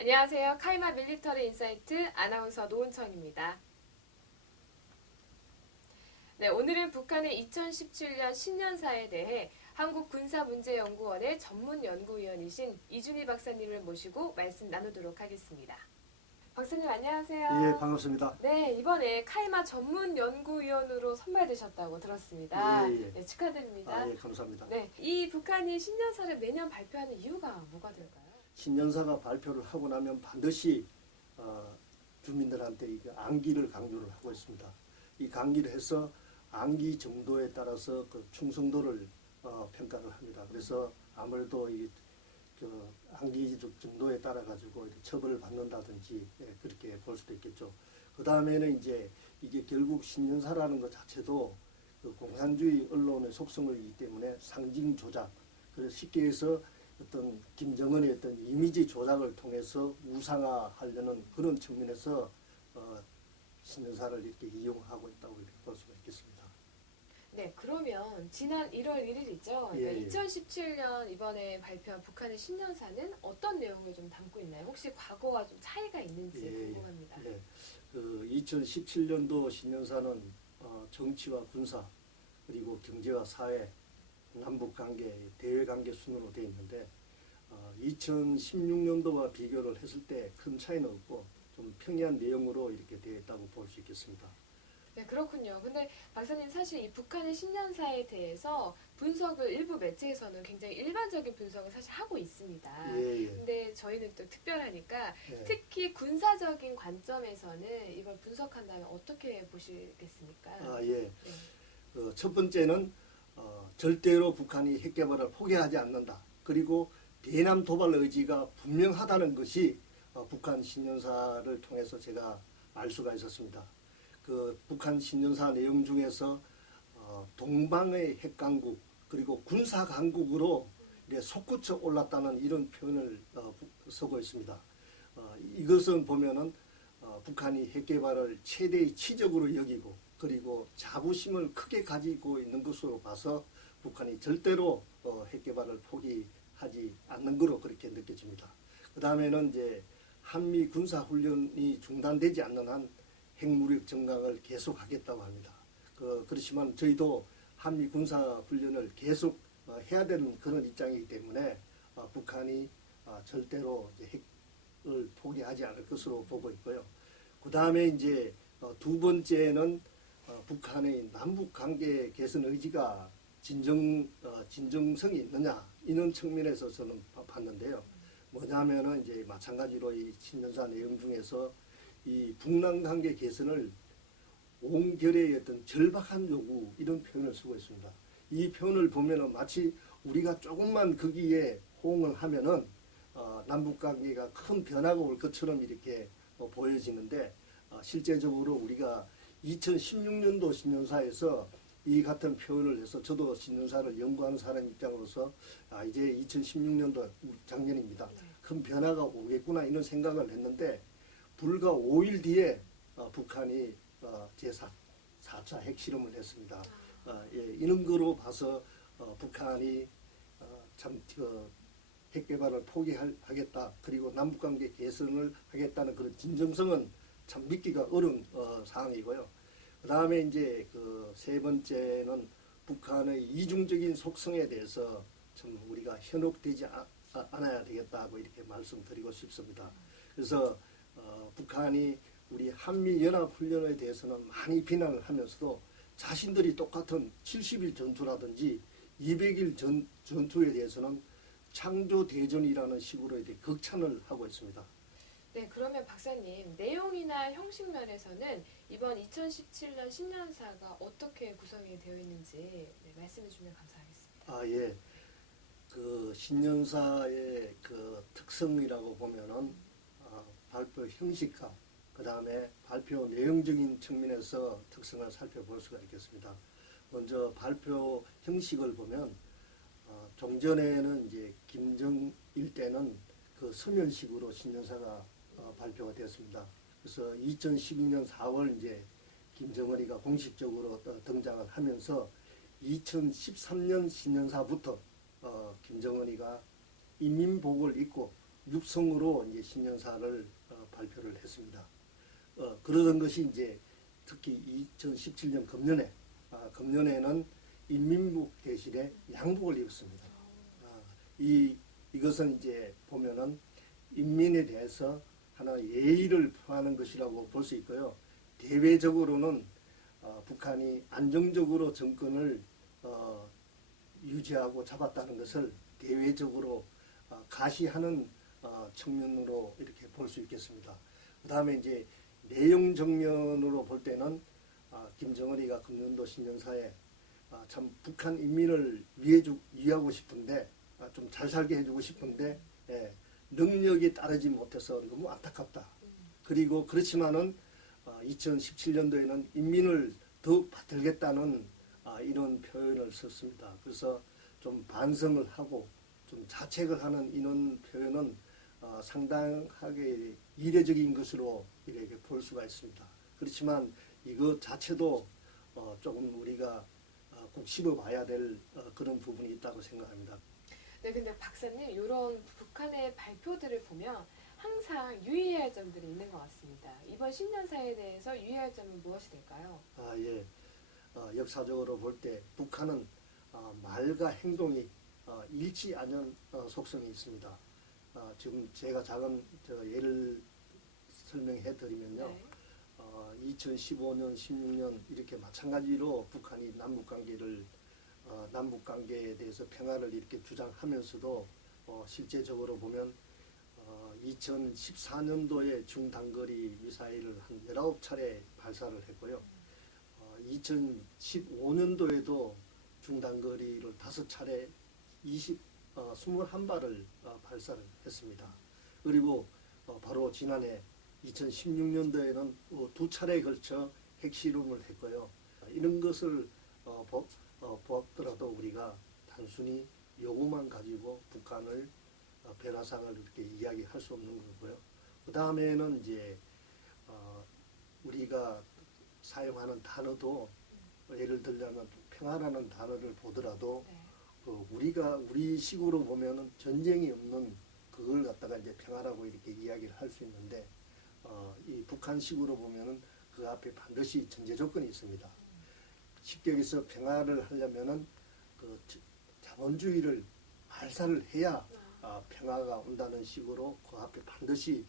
안녕하세요. 카이마 밀리터리 인사이트 아나운서 노은청입니다. 네, 오늘은 북한의 2017년 신년사에 대해 한국군사문제연구원의 전문 연구위원이신 이준희 박사님을 모시고 말씀 나누도록 하겠습니다. 박사님 안녕하세요. 예, 반갑습니다. 네, 이번에 카이마 전문 연구위원으로 선발되셨다고 들었습니다. 예, 예. 네, 축하드립니다. 예, 감사합니다. 네, 이 북한이 신년사를 매년 발표하는 이유가 뭐가 될까요? 신년사가 발표를 하고 나면 반드시 주민들한테 이 암기를 강조를 하고 있습니다. 이 강기를 해서 암기 정도에 따라서 그 충성도를 평가를 합니다. 그래서 아무래도 암기 정도에 따라 가지고 처벌을 받는다든지 그렇게 볼 수도 있겠죠. 그 다음에는 이제 이게 결국 신년사라는 것 자체도 그 공산주의 언론의 속성이기 때문에 상징 조작, 그래서 쉽게 해서 어떤 김정은의 어떤 이미지 조작을 통해서 우상화하려는 그런 측면에서 신년사를 이렇게 이용하고 있다고 이렇게 볼 수가 있겠습니다. 네, 그러면 지난 1월 1일이죠. 예, 예. 2017년 이번에 발표한 북한의 신년사는 어떤 내용을 좀 담고 있나요? 혹시 과거와 좀 차이가 있는지 궁금합니다. 예. 그 2017년도 신년사는 정치와 군사 그리고 경제와 사회, 남북 관계, 대외 관계 순으로 되어 있는데 2016년도와 비교를 했을 때 큰 차이는 없고 좀 평이한 내용으로 이렇게 되어 있다고 볼 수 있겠습니다. 네, 그렇군요. 근데 박사님 사실 이 북한의 신년사에 대해서 분석을 일부 매체에서는 굉장히 일반적인 분석을 사실 하고 있습니다. 예, 예. 근데 저희는 또 특별하니까 예. 특히 군사적인 관점에서는 이걸 분석한다면 어떻게 보시겠습니까? 예. 네. 첫 번째는 절대로 북한이 핵 개발을 포기하지 않는다. 그리고 대남 도발 의지가 분명하다는 것이 북한 신년사를 통해서 제가 알 수가 있었습니다. 그 북한 신년사 내용 중에서 동방의 핵 강국 그리고 군사 강국으로 솟구쳐 올랐다는 이런 표현을 쓰고 있습니다. 이것은 보면은 북한이 핵 개발을 최대의 치적으로 여기고 그리고 자부심을 크게 가지고 있는 것으로 봐서 북한이 절대로 핵 개발을 포기하지 않는 거로 그렇게 느껴집니다. 그 다음에는 이제 한미 군사 훈련이 중단되지 않는 한 핵무력 증강을 계속하겠다고 합니다. 그렇지만 저희도 한미 군사 훈련을 계속 해야 되는 그런 입장이기 때문에 북한이 절대로 이제 핵을 포기하지 않을 것으로 보고 있고요. 그 다음에 이제 두 번째는 북한의 남북 관계 개선 의지가 진정성이 있느냐 이런 측면에서 저는 봤는데요. 뭐냐면은 이제 마찬가지로 이 신년사 내용 중에서 이 북남 관계 개선을 온결의 어떤 절박한 요구 이런 표현을 쓰고 있습니다. 이 표현을 보면은 마치 우리가 조금만 거기에 호응을 하면은 남북 관계가 큰 변화가 올 것처럼 이렇게 보여지는데 실제적으로 우리가 2016년도 신년사에서 이 같은 표현을 해서 저도 신년사를 연구하는 사람 입장으로서 이제 2016년도 작년입니다. 큰 변화가 오겠구나 이런 생각을 했는데 불과 5일 뒤에 북한이 제4차 핵실험을 했습니다. 이런 거로 봐서 북한이 핵 개발을 포기하겠다 그리고 남북관계 개선을 하겠다는 그런 진정성은 참 믿기가 어려운 사항이고요. 그 다음에 이제 그 세 번째는 북한의 이중적인 속성에 대해서 참 우리가 현혹되지 않아야 되겠다고 이렇게 말씀드리고 싶습니다. 그래서 북한이 우리 한미연합훈련에 대해서는 많이 비난을 하면서도 자신들이 똑같은 70일 전투라든지 200일 전투에 대해서는 창조대전이라는 식으로 이렇게 극찬을 하고 있습니다. 네, 그러면 박사님 내용이나 형식 면에서는 이번 2017년 신년사가 어떻게 구성이 되어 있는지 말씀해 주면 감사하겠습니다. 예. 그 신년사의 그 특성이라고 보면은 발표 형식과 그 다음에 발표 내용적인 측면에서 특성을 살펴볼 수가 있겠습니다. 먼저 발표 형식을 보면 종전에는 이제 김정일 때는 그 서면식으로 신년사가 발표가 되었습니다. 그래서 2012년 4월 이제 김정은이가 공식적으로 등장을 하면서 2013년 신년사부터 김정은이가 인민복을 입고 육성으로 이제 신년사를 발표를 했습니다. 그러던 것이 이제 특히 2017년 금년에는 인민복 대신에 양복을 입었습니다. 이것은 이제 보면은 인민에 대해서 하나의 예의를 표하는 것이라고 볼 수 있고요. 대외적으로는 북한이 안정적으로 정권을 유지하고 잡았다는 것을 대외적으로 가시하는 측면으로 이렇게 볼 수 있겠습니다. 그 다음에 이제 내용 정면으로 볼 때는 김정은이가 금년도 신년사에 참 북한 인민을 위하고 싶은데 좀 잘 살게 해주고 싶은데 능력이 따르지 못해서 너무 안타깝다. 그리고 그렇지만은 2017년도에는 인민을 더 받들겠다는 이런 표현을 썼습니다. 그래서 좀 반성을 하고 좀 자책을 하는 이런 표현은 상당하게 이례적인 것으로 이렇게 볼 수가 있습니다. 그렇지만 이것 자체도 조금 우리가 꼭 씹어봐야 될 그런 부분이 있다고 생각합니다. 네, 근데 박사님 이런 북한의 발표들을 보면 항상 유의해야 할 점들이 있는 것 같습니다. 이번 신년사에 대해서 유의할 점은 무엇이 될까요? 예. 역사적으로 볼 때 북한은 말과 행동이 일치하는 속성이 있습니다. 지금 제가 작은 예를 설명해 드리면요. 네. 2015년, 16년 이렇게 마찬가지로 북한이 남북 관계에 대해서 평화를 이렇게 주장하면서도 실제적으로 보면 2014년도에 중단거리 미사일을 한 19차례 발사를 했고요. 2015년도에도 중단거리를 5차례 21발을 발사를 했습니다. 그리고 바로 지난해 2016년도에는 2차례에 걸쳐 핵실험을 했고요. 이런 것을 보더라도 우리가 단순히 요구만 가지고 북한을 변화상을 이렇게 이야기할 수 없는 거고요. 그 다음에는 이제 우리가 사용하는 단어도 예를 들자면 평화라는 단어를 보더라도 네. 우리식으로 보면은 전쟁이 없는 그걸 갖다가 이제 평화라고 이렇게 이야기를 할 수 있는데 이 북한식으로 보면은 그 앞에 반드시 전제 조건이 있습니다. 쉽게 얘기해서 평화를 하려면은 그 자본주의를 말살을 해야 평화가 온다는 식으로 그 앞에 반드시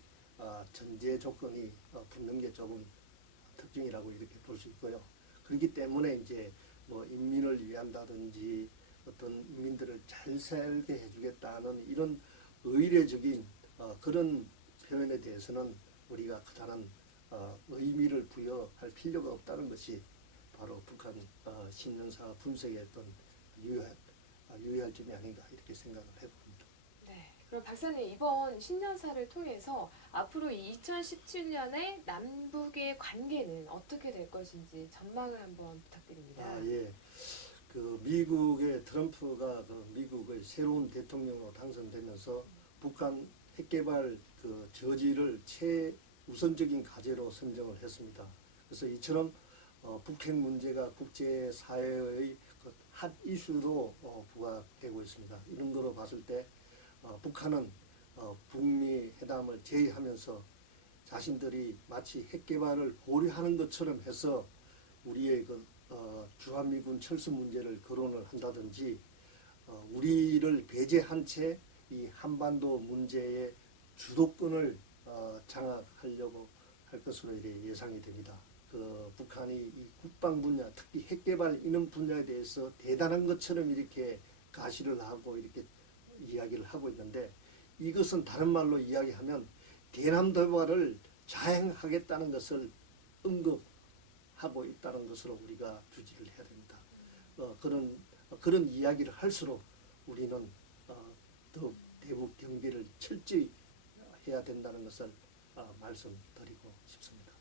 전제 조건이 붙는 게 조금 특징이라고 이렇게 볼 수 있고요. 그렇기 때문에 이제 뭐 인민을 위한다든지 어떤 인민들을 잘 살게 해주겠다는 이런 의례적인 그런 표현에 대해서는 우리가 그다른 의미를 부여할 필요가 없다는 것이 바로 북한 신년사 분석의 어떤 유의할 점이 아닌가 이렇게 생각을 해봅니다. 네. 그럼 박사님 이번 신년사를 통해서 앞으로 이 2017년의 남북의 관계는 어떻게 될 것인지 전망을 한번 부탁드립니다. 예. 그 미국의 트럼프가 미국의 새로운 대통령으로 당선되면서 북한 핵개발 그 저지를 최우선적인 과제로 선정을 했습니다. 그래서 이처럼 북핵 문제가 국제사회의 핫 이슈로 부각되고 있습니다. 이런 거로 봤을 때 북한은 북미 회담을 제의하면서 자신들이 마치 핵개발을 보류하는 것처럼 해서 우리의 주한미군 철수 문제를 거론을 한다든지 우리를 배제한 채 이 한반도 문제의 주도권을 장악하려고 할 것으로 예상이 됩니다. 북한이 이 국방 분야, 특히 핵개발 이런 분야에 대해서 대단한 것처럼 이렇게 가시를 하고 이렇게 이야기를 하고 있는데 이것은 다른 말로 이야기하면 대남 도발을 자행하겠다는 것을 언급하고 있다는 것으로 우리가 주지를 해야 됩니다. 그런 이야기를 할수록 우리는 더 대북 경계를 철저히 해야 된다는 것을 말씀드리고 싶습니다.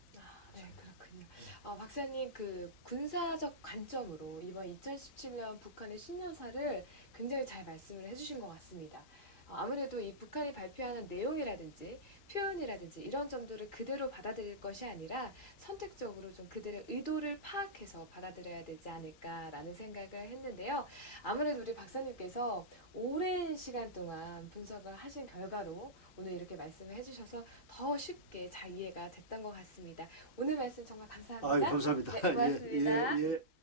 네, 그렇군요. 박사님 그 군사적 관점으로 이번 2017년 북한의 신년사를 굉장히 잘 말씀을 해주신 것 같습니다. 아무래도 이 북한이 발표하는 내용이라든지 표현이라든지 이런 점들을 그대로 받아들일 것이 아니라 선택적으로 좀 그들의 의도를 파악해서 받아들여야 되지 않을까라는 생각을 했는데요. 아무래도 우리 박사님께서 오랜 시간 동안 분석을 하신 결과로 오늘 이렇게 말씀을 해주셔서 더 쉽게 잘 이해가 됐던 것 같습니다. 오늘 말씀 정말 감사합니다. 감사합니다. 네, 고맙습니다. 예.